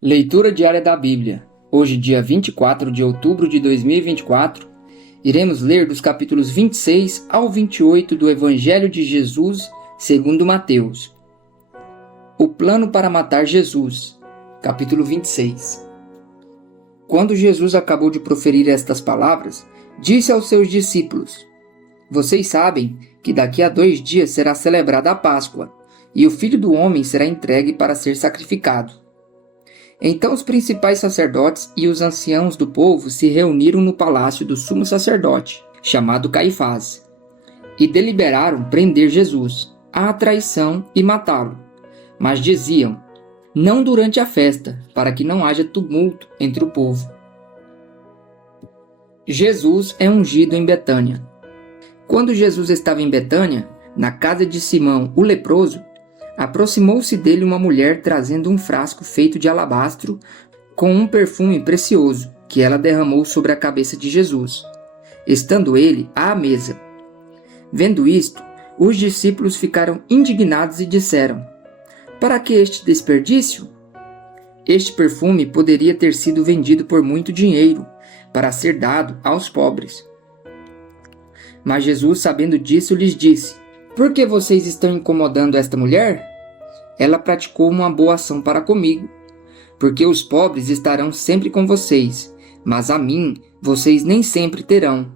Leitura diária da Bíblia. Hoje, dia 24 de outubro de 2024, iremos ler dos capítulos 26 ao 28 do Evangelho de Jesus segundo Mateus. O plano para matar Jesus. Capítulo 26. Quando Jesus acabou de proferir estas palavras, disse aos seus discípulos: Vocês sabem que daqui a 2 dias será celebrada a Páscoa, e o Filho do Homem será entregue para ser sacrificado. Então os principais sacerdotes e os anciãos do povo se reuniram no palácio do sumo sacerdote, chamado Caifás, e deliberaram prender Jesus, à traição e matá-lo. Mas diziam: não durante a festa, para que não haja tumulto entre o povo. Jesus é ungido em Betânia. Quando Jesus estava em Betânia, na casa de Simão, o leproso, aproximou-se dele uma mulher trazendo um frasco feito de alabastro com um perfume precioso que ela derramou sobre a cabeça de Jesus, estando ele à mesa. Vendo isto, os discípulos ficaram indignados e disseram: Para que este desperdício? Este perfume poderia ter sido vendido por muito dinheiro, para ser dado aos pobres. Mas Jesus, sabendo disso, lhes disse: Por que vocês estão incomodando esta mulher? Ela praticou uma boa ação para comigo, porque os pobres estarão sempre com vocês, mas a mim vocês nem sempre terão.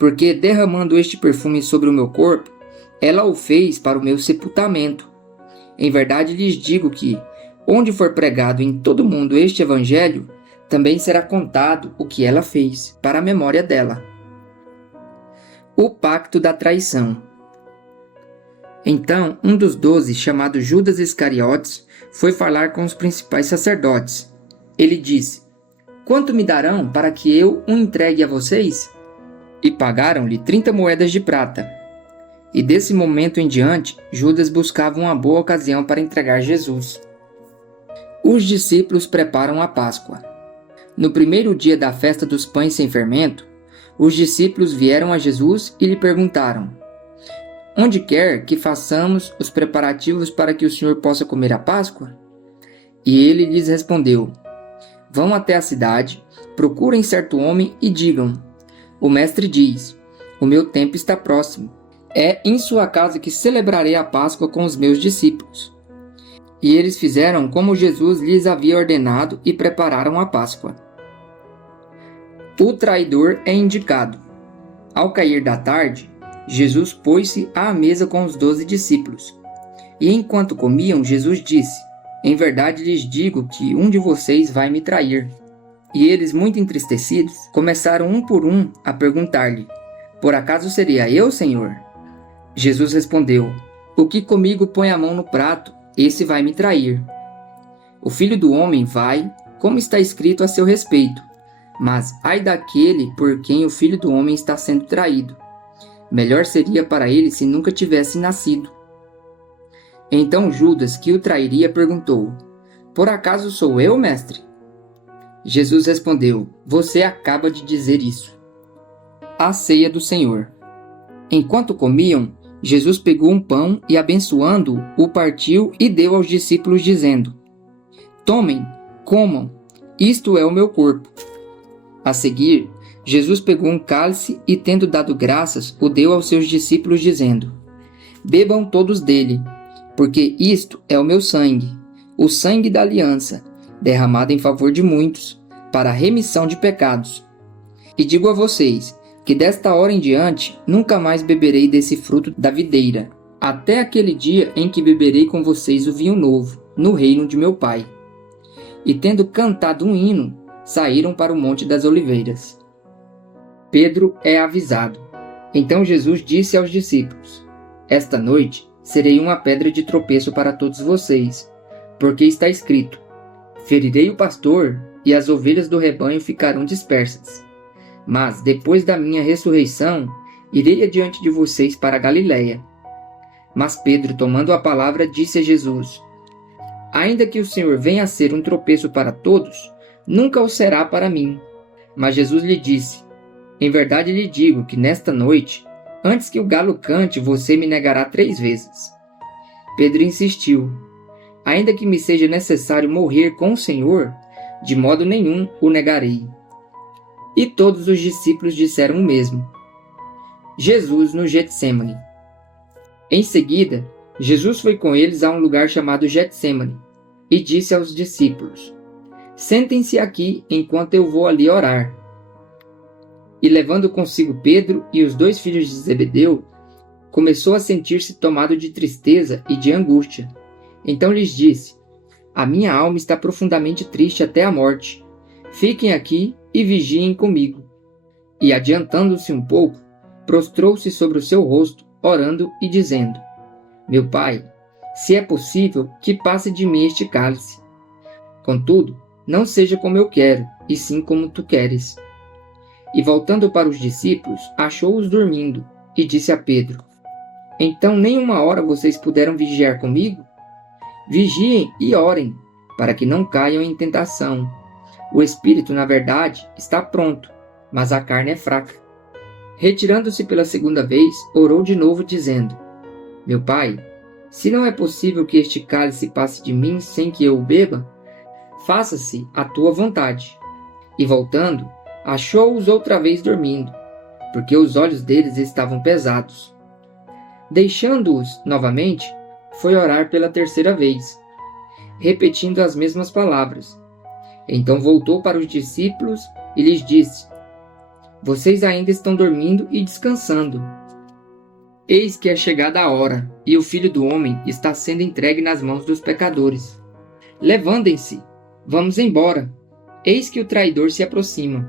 Porque derramando este perfume sobre o meu corpo, ela o fez para o meu sepultamento. Em verdade lhes digo que, onde for pregado em todo o mundo este evangelho, também será contado o que ela fez, para a memória dela. O pacto da traição. Então, um dos 12, chamado Judas Iscariotes, foi falar com os principais sacerdotes. Ele disse: Quanto me darão para que eu o entregue a vocês? E pagaram-lhe 30 moedas de prata. E desse momento em diante, Judas buscava uma boa ocasião para entregar Jesus. Os discípulos preparam a Páscoa. No primeiro dia da festa dos pães sem fermento, os discípulos vieram a Jesus e lhe perguntaram: Onde quer que façamos os preparativos para que o Senhor possa comer a Páscoa? E ele lhes respondeu: Vão até a cidade, procurem certo homem e digam: O mestre diz: O meu tempo está próximo. É em sua casa que celebrarei a Páscoa com os meus discípulos. E eles fizeram como Jesus lhes havia ordenado e prepararam a Páscoa. O traidor é indicado. Ao cair da tarde, Jesus pôs-se à mesa com os 12 discípulos. E enquanto comiam, Jesus disse: Em verdade lhes digo que um de vocês vai me trair. E eles, muito entristecidos, começaram um por um a perguntar-lhe: Por acaso seria eu, Senhor? Jesus respondeu: O que comigo põe a mão no prato, esse vai me trair. O Filho do Homem vai, como está escrito a seu respeito. Mas ai daquele por quem o Filho do Homem está sendo traído. Melhor seria para ele se nunca tivesse nascido. Então Judas, que o trairia, perguntou: Por acaso sou eu, mestre? Jesus respondeu: Você acaba de dizer isso. A ceia do Senhor. Enquanto comiam, Jesus pegou um pão e, abençoando-o, o partiu e deu aos discípulos, dizendo: Tomem, comam, isto é o meu corpo. A seguir, Jesus pegou um cálice e, tendo dado graças, o deu aos seus discípulos, dizendo: Bebam todos dele, porque isto é o meu sangue, o sangue da aliança, derramado em favor de muitos, para a remissão de pecados. E digo a vocês, que desta hora em diante nunca mais beberei desse fruto da videira, até aquele dia em que beberei com vocês o vinho novo, no reino de meu Pai. E tendo cantado um hino, saíram para o Monte das Oliveiras. Pedro é avisado. Então Jesus disse aos discípulos: Esta noite serei uma pedra de tropeço para todos vocês, porque está escrito: Ferirei o pastor, e as ovelhas do rebanho ficarão dispersas. Mas, depois da minha ressurreição, irei adiante de vocês para a Galiléia. Mas Pedro, tomando a palavra, disse a Jesus: Ainda que o Senhor venha a ser um tropeço para todos, nunca o será para mim. Mas Jesus lhe disse: Em verdade lhe digo que nesta noite, antes que o galo cante, você me negará 3 vezes. Pedro insistiu: ainda que me seja necessário morrer com o Senhor, de modo nenhum o negarei. E todos os discípulos disseram o mesmo. Jesus no Getsêmani. Em seguida, Jesus foi com eles a um lugar chamado Getsêmani e disse aos discípulos: Sentem-se aqui enquanto eu vou ali orar. E levando consigo Pedro e os 2 filhos de Zebedeu, começou a sentir-se tomado de tristeza e de angústia. Então lhes disse: A minha alma está profundamente triste até a morte. Fiquem aqui e vigiem comigo. E adiantando-se um pouco, prostrou-se sobre o seu rosto, orando e dizendo: Meu Pai, se é possível, que passe de mim este cálice. Contudo, não seja como eu quero, e sim como tu queres. E voltando para os discípulos, achou-os dormindo, e disse a Pedro: Então nem uma hora vocês puderam vigiar comigo? Vigiem e orem, para que não caiam em tentação. O espírito, na verdade, está pronto, mas a carne é fraca. Retirando-se pela segunda vez, orou de novo, dizendo: Meu Pai, se não é possível que este cálice passe de mim sem que eu o beba, faça-se a tua vontade. E voltando, achou-os outra vez dormindo, porque os olhos deles estavam pesados. Deixando-os novamente, foi orar pela terceira vez, repetindo as mesmas palavras. Então voltou para os discípulos e lhes disse: Vocês ainda estão dormindo e descansando. Eis que é chegada a hora, e o Filho do Homem está sendo entregue nas mãos dos pecadores. Levantem-se, vamos embora. Eis que o traidor se aproxima.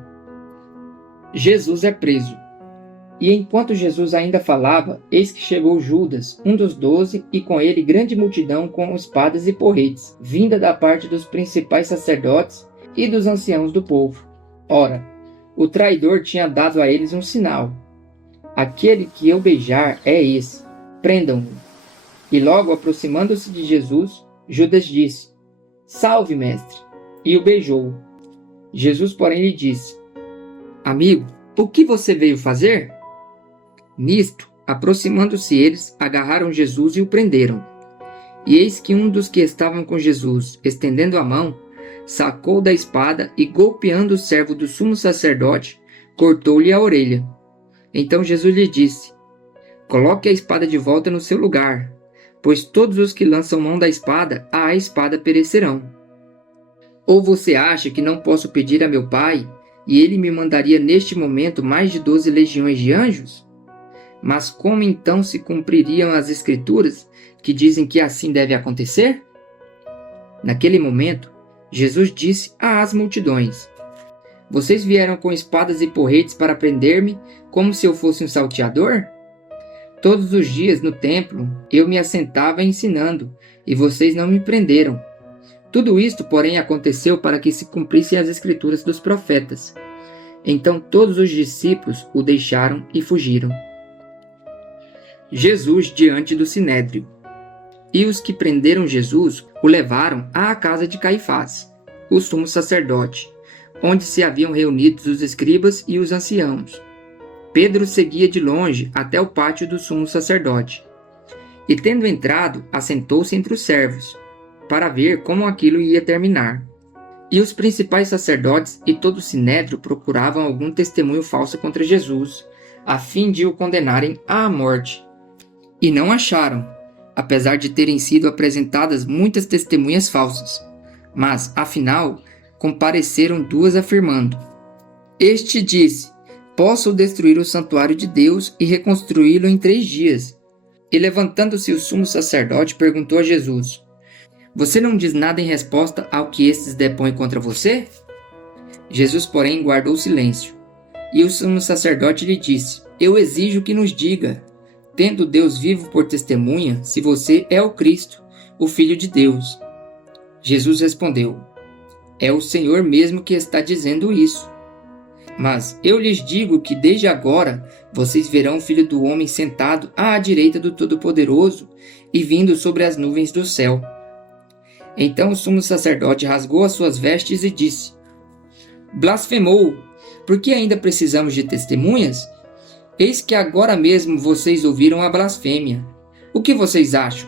Jesus é preso. E enquanto Jesus ainda falava, eis que chegou Judas, um dos 12, e com ele grande multidão com espadas e porretes, vinda da parte dos principais sacerdotes e dos anciãos do povo. Ora, o traidor tinha dado a eles um sinal: Aquele que eu beijar é esse, prendam-no. E logo aproximando-se de Jesus, Judas disse: Salve, mestre! E o beijou. Jesus, porém, lhe disse: Amigo, o que você veio fazer? Nisto, aproximando-se eles, agarraram Jesus e o prenderam. E eis que um dos que estavam com Jesus, estendendo a mão, sacou da espada e, golpeando o servo do sumo sacerdote, cortou-lhe a orelha. Então Jesus lhe disse: Coloque a espada de volta no seu lugar, pois todos os que lançam mão da espada, à espada perecerão. Ou você acha que não posso pedir a meu Pai, e ele me mandaria neste momento mais de 12 legiões de anjos? Mas como então se cumpririam as Escrituras que dizem que assim deve acontecer? Naquele momento, Jesus disse às multidões: Vocês vieram com espadas e porretes para prender-me, como se eu fosse um salteador? Todos os dias no templo eu me assentava ensinando, e vocês não me prenderam. Tudo isto, porém, aconteceu para que se cumprissem as Escrituras dos profetas. Então todos os discípulos o deixaram e fugiram. Jesus diante do Sinédrio. E os que prenderam Jesus o levaram à casa de Caifás, o sumo sacerdote, onde se haviam reunidos os escribas e os anciãos. Pedro seguia de longe até o pátio do sumo sacerdote. E tendo entrado, assentou-se entre os servos, para ver como aquilo ia terminar. E os principais sacerdotes e todo o sinédrio procuravam algum testemunho falso contra Jesus, a fim de o condenarem à morte. E não acharam, apesar de terem sido apresentadas muitas testemunhas falsas. Mas, afinal, compareceram 2 afirmando: Este disse: Posso destruir o santuário de Deus e reconstruí-lo em 3 dias. E levantando-se o sumo sacerdote, perguntou a Jesus: Você não diz nada em resposta ao que estes depõem contra você? Jesus, porém, guardou silêncio. E o sumo sacerdote lhe disse: Eu exijo que nos diga, tendo Deus vivo por testemunha, se você é o Cristo, o Filho de Deus. Jesus respondeu: É o Senhor mesmo que está dizendo isso. Mas eu lhes digo que desde agora vocês verão o Filho do Homem sentado à direita do Todo-Poderoso e vindo sobre as nuvens do céu. Então o sumo sacerdote rasgou as suas vestes e disse: Blasfemou! Por que ainda precisamos de testemunhas? Eis que agora mesmo vocês ouviram a blasfêmia. O que vocês acham?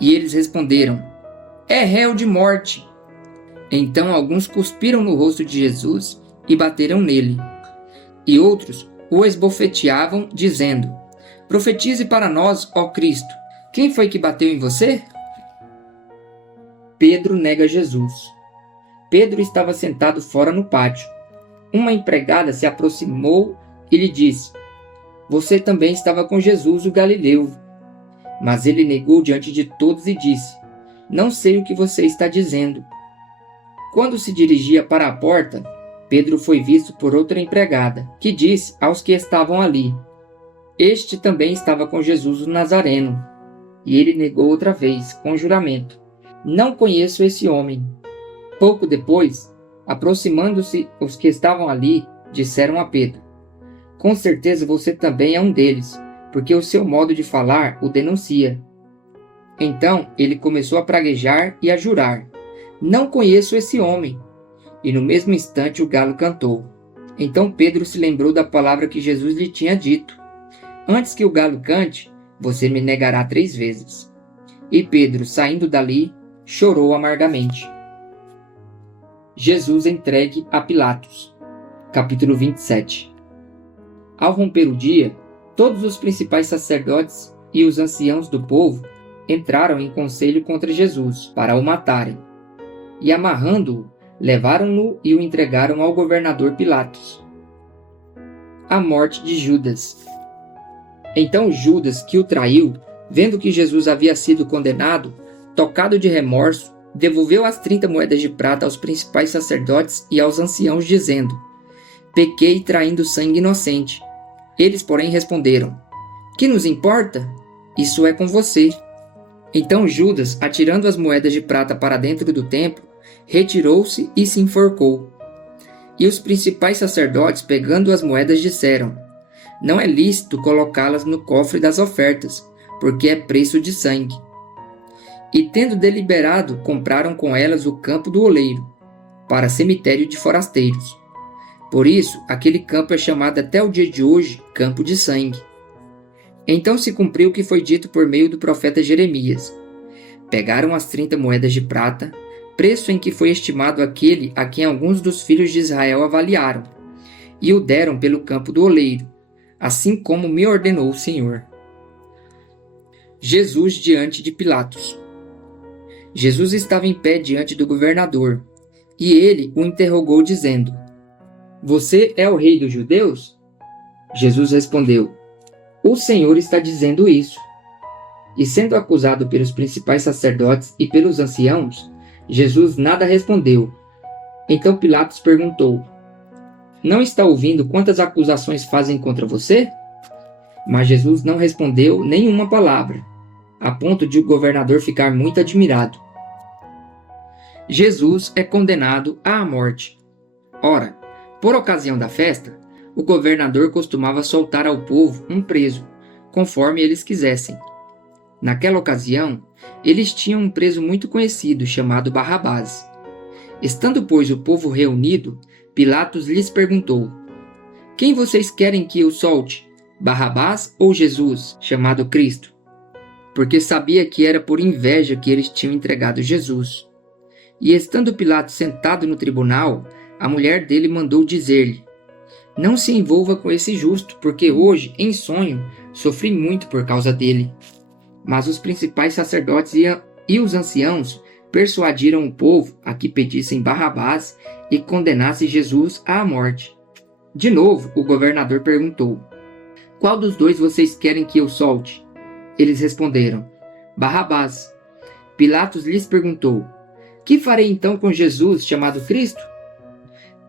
E eles responderam: é réu de morte. Então alguns cuspiram no rosto de Jesus e bateram nele. E outros o esbofeteavam, dizendo: Profetize para nós, ó Cristo. Quem foi que bateu em você? Pedro nega Jesus. Pedro estava sentado fora no pátio. Uma empregada se aproximou e lhe disse: Você também estava com Jesus, o Galileu. Mas ele negou diante de todos e disse: Não sei o que você está dizendo. Quando se dirigia para a porta, Pedro foi visto por outra empregada, que disse aos que estavam ali: Este também estava com Jesus o Nazareno. E ele negou outra vez, com juramento: Não conheço esse homem. Pouco depois, aproximando-se os que estavam ali, disseram a Pedro: Com certeza você também é um deles, porque o seu modo de falar o denuncia. Então ele começou a praguejar e a jurar: Não conheço esse homem. E no mesmo instante o galo cantou. Então Pedro se lembrou da palavra que Jesus lhe tinha dito: Antes que o galo cante, você me negará 3 vezes. E Pedro, saindo dali, chorou amargamente. Jesus entregue a Pilatos. Capítulo 27. Ao romper o dia, todos os principais sacerdotes e os anciãos do povo entraram em conselho contra Jesus para o matarem. E amarrando-o, levaram-no e o entregaram ao governador Pilatos. A morte de Judas. Então Judas, que o traiu, vendo que Jesus havia sido condenado, tocado de remorso, devolveu as 30 moedas de prata aos principais sacerdotes e aos anciãos, dizendo: Pequei traindo sangue inocente. Eles, porém, responderam: Que nos importa? Isso é com você. Então Judas, atirando as moedas de prata para dentro do templo, retirou-se e se enforcou. E os principais sacerdotes, pegando as moedas, disseram: Não é lícito colocá-las no cofre das ofertas, porque é preço de sangue. E tendo deliberado, compraram com elas o campo do oleiro, para cemitério de forasteiros. Por isso, aquele campo é chamado até o dia de hoje Campo de Sangue. Então se cumpriu o que foi dito por meio do profeta Jeremias. Pegaram as 30 moedas de prata, preço em que foi estimado aquele a quem alguns dos filhos de Israel avaliaram, e o deram pelo campo do oleiro, assim como me ordenou o Senhor. Jesus diante de Pilatos. Jesus estava em pé diante do governador, e ele o interrogou, dizendo: Você é o rei dos judeus? Jesus respondeu: O Senhor está dizendo isso. E sendo acusado pelos principais sacerdotes e pelos anciãos, Jesus nada respondeu. Então Pilatos perguntou: Não está ouvindo quantas acusações fazem contra você? Mas Jesus não respondeu nenhuma palavra, a ponto de o governador ficar muito admirado. Jesus é condenado à morte. Ora, por ocasião da festa, o governador costumava soltar ao povo um preso, conforme eles quisessem. Naquela ocasião, eles tinham um preso muito conhecido, chamado Barrabás. Estando, pois, o povo reunido, Pilatos lhes perguntou: Quem vocês querem que eu solte, Barrabás ou Jesus, chamado Cristo? Porque sabia que era por inveja que eles tinham entregado Jesus. E estando Pilatos sentado no tribunal, a mulher dele mandou dizer-lhe: Não se envolva com esse justo, porque hoje, em sonho, sofri muito por causa dele. Mas os principais sacerdotes e os anciãos persuadiram o povo a que pedissem Barrabás e condenassem Jesus à morte. De novo, o governador perguntou: Qual dos dois vocês querem que eu solte? Eles responderam: Barrabás. Pilatos lhes perguntou: Que farei então com Jesus, chamado Cristo?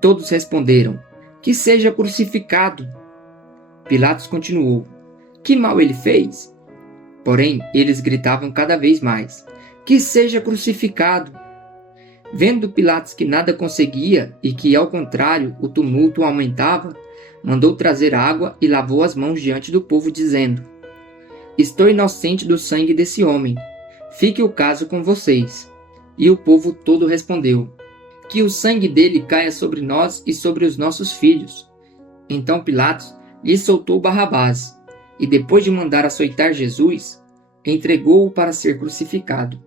Todos responderam: Que seja crucificado. Pilatos continuou: Que mal ele fez? Porém, eles gritavam cada vez mais: Que seja crucificado. Vendo Pilatos que nada conseguia e que, ao contrário, o tumulto aumentava, mandou trazer água e lavou as mãos diante do povo, dizendo: Estou inocente do sangue desse homem. Fique o caso com vocês. E o povo todo respondeu: Que o sangue dele caia sobre nós e sobre os nossos filhos. Então Pilatos lhe soltou Barrabás, e depois de mandar açoitar Jesus, entregou-o para ser crucificado.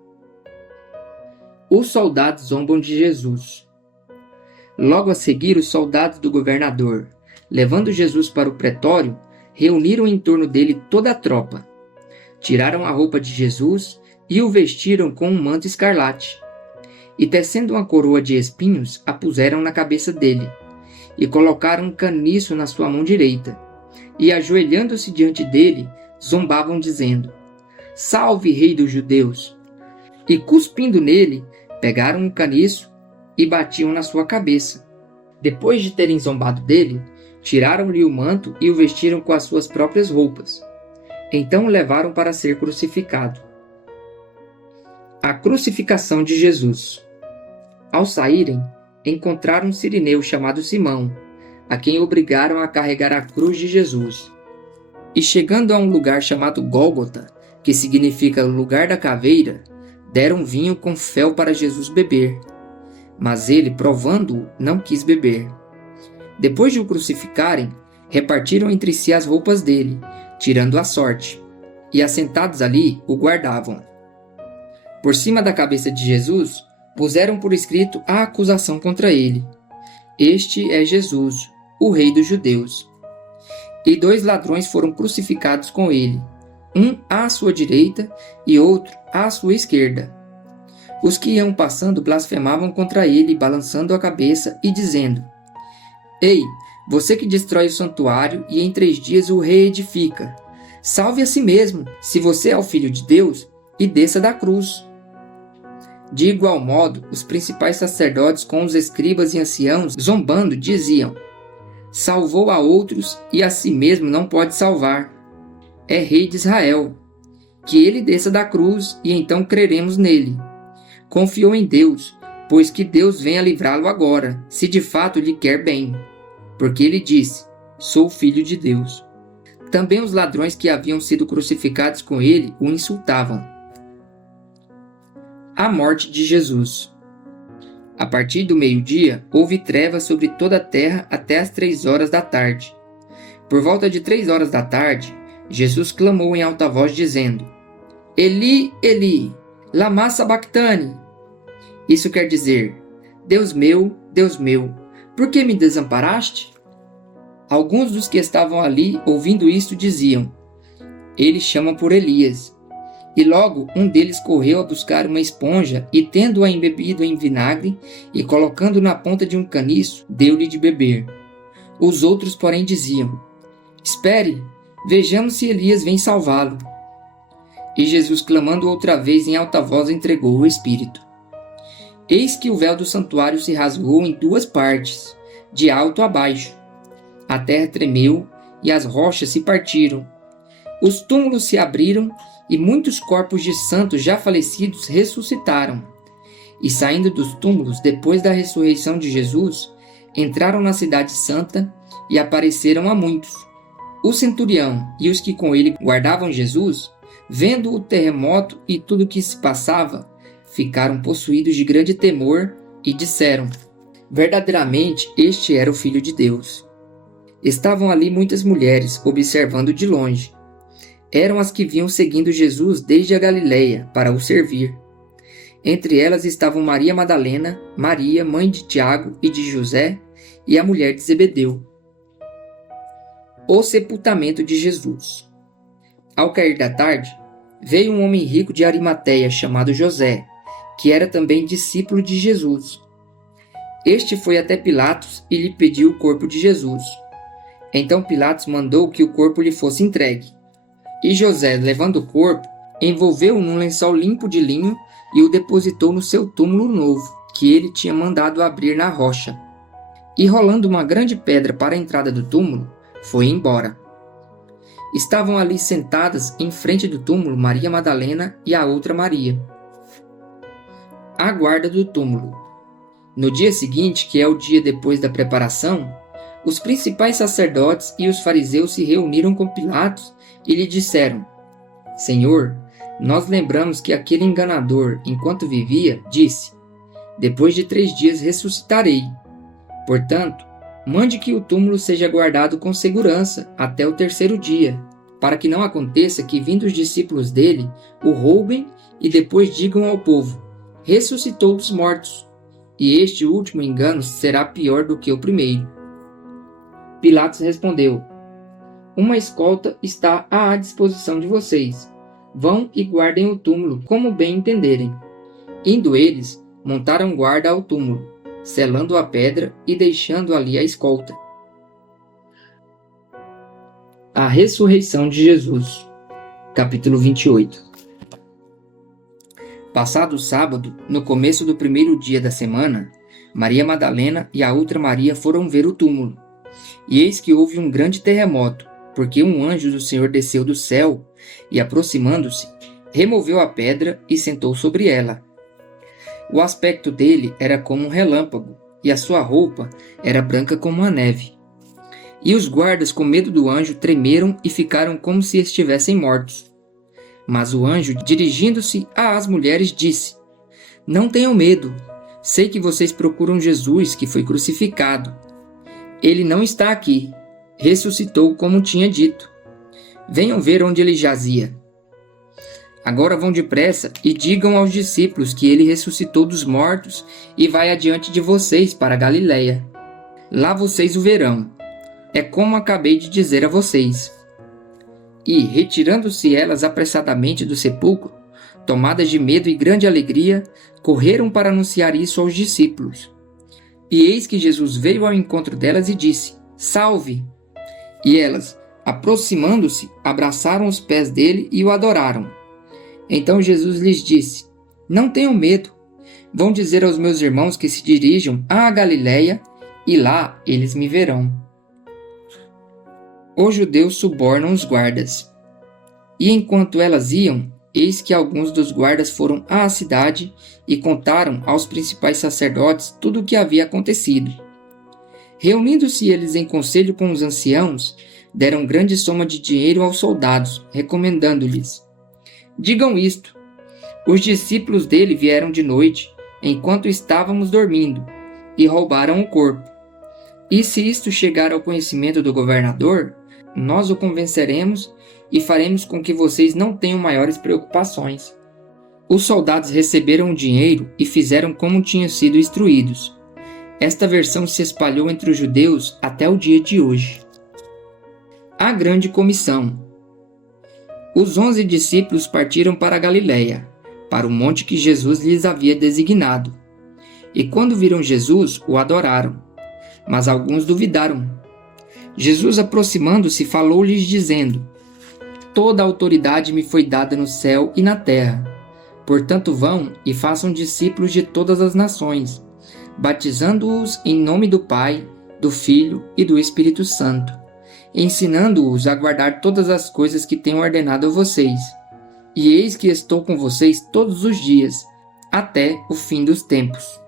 Os soldados zombam de Jesus. Logo a seguir, os soldados do governador, levando Jesus para o pretório, reuniram em torno dele toda a tropa. Tiraram a roupa de Jesus e o vestiram com um manto escarlate. E tecendo uma coroa de espinhos, a puseram na cabeça dele. E colocaram um caniço na sua mão direita. E ajoelhando-se diante dele, zombavam dizendo: Salve, Rei dos Judeus! E cuspindo nele, pegaram um caniço e batiam na sua cabeça. Depois de terem zombado dele, tiraram-lhe o manto e o vestiram com as suas próprias roupas. Então o levaram para ser crucificado. A crucificação de Jesus. Ao saírem, encontraram um sirineu chamado Simão, a quem obrigaram a carregar a cruz de Jesus. E chegando a um lugar chamado Gólgota, que significa lugar da caveira, deram vinho com fel para Jesus beber. Mas ele, provando-o, não quis beber. Depois de o crucificarem, repartiram entre si as roupas dele, tirando a sorte, e assentados ali o guardavam. Por cima da cabeça de Jesus, puseram por escrito a acusação contra ele: Este é Jesus, o Rei dos Judeus. E 2 ladrões foram crucificados com ele, um à sua direita e outro à sua esquerda. Os que iam passando blasfemavam contra ele, balançando a cabeça e dizendo: Ei, você que destrói o santuário e em 3 dias o reedifica, salve a si mesmo, se você é o Filho de Deus, e desça da cruz. De igual modo, os principais sacerdotes com os escribas e anciãos, zombando, diziam: Salvou a outros e a si mesmo não pode salvar. É rei de Israel. Que ele desça da cruz e então creremos nele. Confiou em Deus, pois que Deus venha livrá-lo agora, se de fato lhe quer bem. Porque ele disse: Sou filho de Deus. Também os ladrões que haviam sido crucificados com ele o insultavam. A morte de Jesus. A partir do meio-dia, houve trevas sobre toda a terra até as 3 horas da tarde. Por volta de 3 horas da tarde, Jesus clamou em alta voz, dizendo: Eli, Eli, lama sabactani. Isso quer dizer: Deus meu, por que me desamparaste? Alguns dos que estavam ali, ouvindo isto, diziam: Ele chama por Elias. E logo um deles correu a buscar uma esponja e, tendo-a embebido em vinagre e colocando na ponta de um caniço, deu-lhe de beber. Os outros, porém, diziam: Espere, vejamos se Elias vem salvá-lo. E Jesus, clamando outra vez em alta voz, entregou o Espírito. Eis que o véu do santuário se rasgou em 2 partes, de alto a baixo. A terra tremeu e as rochas se partiram. Os túmulos se abriram e muitos corpos de santos já falecidos ressuscitaram. E saindo dos túmulos depois da ressurreição de Jesus, entraram na cidade santa e apareceram a muitos. O centurião e os que com ele guardavam Jesus, vendo o terremoto e tudo o que se passava, ficaram possuídos de grande temor e disseram: Verdadeiramente este era o Filho de Deus. Estavam ali muitas mulheres, observando de longe. Eram as que vinham seguindo Jesus desde a Galileia para o servir. Entre elas estavam Maria Madalena, Maria, mãe de Tiago e de José, e a mulher de Zebedeu. O sepultamento de Jesus. Ao cair da tarde, veio um homem rico de Arimateia chamado José, que era também discípulo de Jesus. Este foi até Pilatos e lhe pediu o corpo de Jesus. Então Pilatos mandou que o corpo lhe fosse entregue. E José, levando o corpo, envolveu-o num lençol limpo de linho e o depositou no seu túmulo novo, que ele tinha mandado abrir na rocha. E rolando uma grande pedra para a entrada do túmulo, foi embora. Estavam ali sentadas em frente do túmulo Maria Madalena e a outra Maria. A guarda do túmulo. No dia seguinte, que é o dia depois da preparação, os principais sacerdotes e os fariseus se reuniram com Pilatos e lhe disseram: Senhor, nós lembramos que aquele enganador, enquanto vivia, disse: Depois de 3 dias ressuscitarei. Portanto, mande que o túmulo seja guardado com segurança até o 3º dia, para que não aconteça que, vindo os discípulos dele, o roubem e depois digam ao povo: ressuscitou dos mortos, e este último engano será pior do que o primeiro. Pilatos respondeu: uma escolta está à disposição de vocês. Vão e guardem o túmulo como bem entenderem. Indo eles, montaram guarda ao túmulo, selando a pedra e deixando ali a escolta. A ressurreição de Jesus. Capítulo 28. Passado o sábado, no começo do primeiro dia da semana, Maria Madalena e a outra Maria foram ver o túmulo. E eis que houve um grande terremoto, porque um anjo do Senhor desceu do céu e, aproximando-se, removeu a pedra e sentou sobre ela. O aspecto dele era como um relâmpago, e a sua roupa era branca como a neve. E os guardas, com medo do anjo, tremeram e ficaram como se estivessem mortos. Mas o anjo, dirigindo-se às mulheres, disse: não tenham medo, sei que vocês procuram Jesus, que foi crucificado. Ele não está aqui, ressuscitou como tinha dito. Venham ver onde ele jazia. Agora vão depressa e digam aos discípulos que ele ressuscitou dos mortos e vai adiante de vocês para Galiléia. Lá vocês o verão. É como acabei de dizer a vocês. E, retirando-se elas apressadamente do sepulcro, tomadas de medo e grande alegria, correram para anunciar isso aos discípulos. E eis que Jesus veio ao encontro delas e disse: salve! E elas, aproximando-se, abraçaram os pés dele e o adoraram. Então Jesus lhes disse: não tenham medo. Vão dizer aos meus irmãos que se dirijam à Galiléia, e lá eles me verão. Os judeus subornam os guardas. E enquanto elas iam, eis que alguns dos guardas foram à cidade e contaram aos principais sacerdotes tudo o que havia acontecido. Reunindo-se eles em conselho com os anciãos, deram grande soma de dinheiro aos soldados, recomendando-lhes: digam isto: os discípulos dele vieram de noite, enquanto estávamos dormindo, e roubaram o corpo. E se isto chegar ao conhecimento do governador, nós o convenceremos e faremos com que vocês não tenham maiores preocupações. Os soldados receberam o dinheiro e fizeram como tinham sido instruídos. Esta versão se espalhou entre os judeus até o dia de hoje. A grande comissão. Os 11 discípulos partiram para a Galiléia, para o monte que Jesus lhes havia designado. E quando viram Jesus, o adoraram. Mas alguns duvidaram. Jesus, aproximando-se, falou-lhes dizendo: toda a autoridade me foi dada no céu e na terra. Portanto, vão e façam discípulos de todas as nações, batizando-os em nome do Pai, do Filho e do Espírito Santo, ensinando-os a guardar todas as coisas que tenho ordenado a vocês. E eis que estou com vocês todos os dias, até o fim dos tempos.